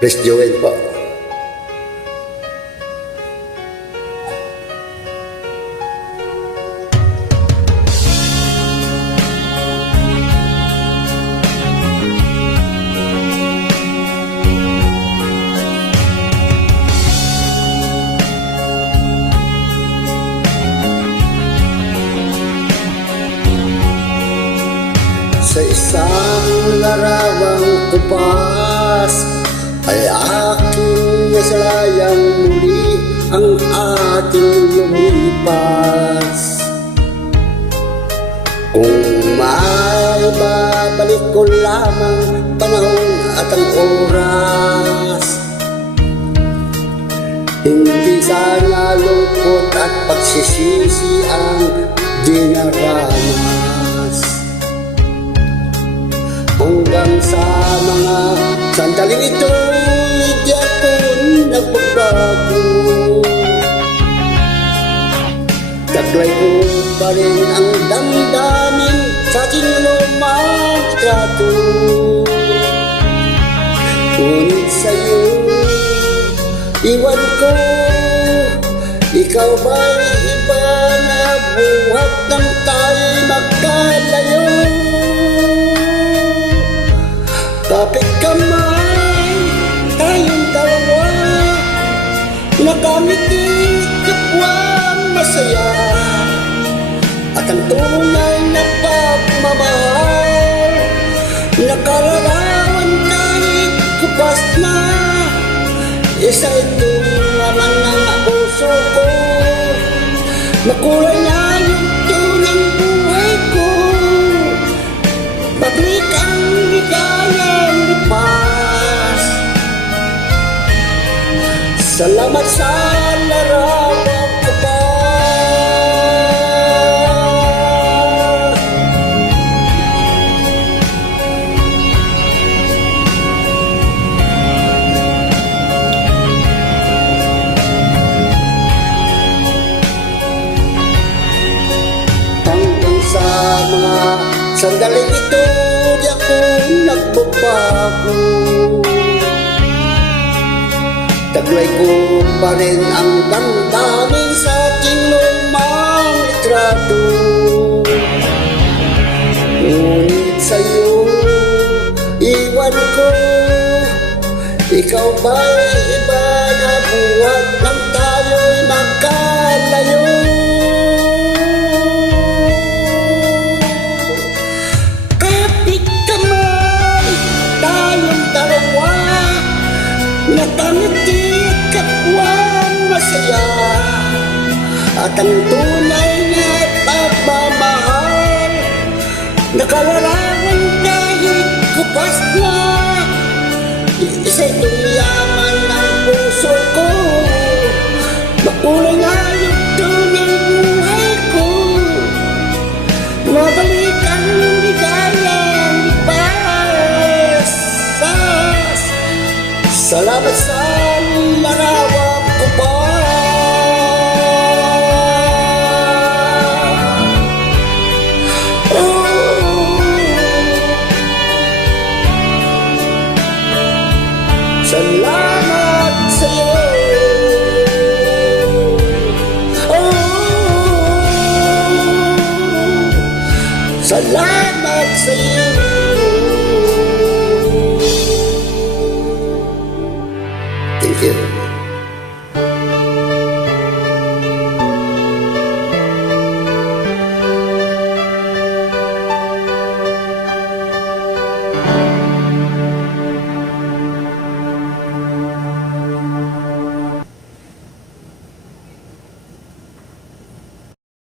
Chris Joel po. Sa isang larawang kupas ay aking nasalayang muli ang ating lumipas. Kung may babalik ko lamang panahon at ang oras, hindi sana lungkot at pagsisisi ang dinaranas. Hanggang sa mga sandaling ito, hindi ako nagbabago. Taglay ko pa rin ang damdamin sa aking lumang trato. Ngunit sa'yo, iwan ko, ikaw ba'y iba na buhat ng tayo'y magkalayo? Kapit kamay, tayong dalawa, nakamiti kapwa masaya, at ang tunay na pagmamahal, nakalarawan kahit kupas na. Isa itong naman ng puso ko, makulay na yung tunang buhay ko. Pablik ang ligayang lipas. Salamat sa larawang kupas. Hanggang sa mga sandaling ito, di ako nagbabago. Taglay ko pa rin ang damdamin sa ating lumang litrato. Ngunit sa'yo, iwan ko, ikaw ba'y iba na buhat ng tayo'y magkalayo? Nakamiti kapwa masaya, at ang tunay na pagmamahal, nakalarawan kahit kupas na. Isa itong yaman ng puso ko, makulay na yung tunang buhay ko. Mabalik ang ligayang lipas. Salamat sa larawang kupas. Salamat sa'yo. Salamat sa'yo.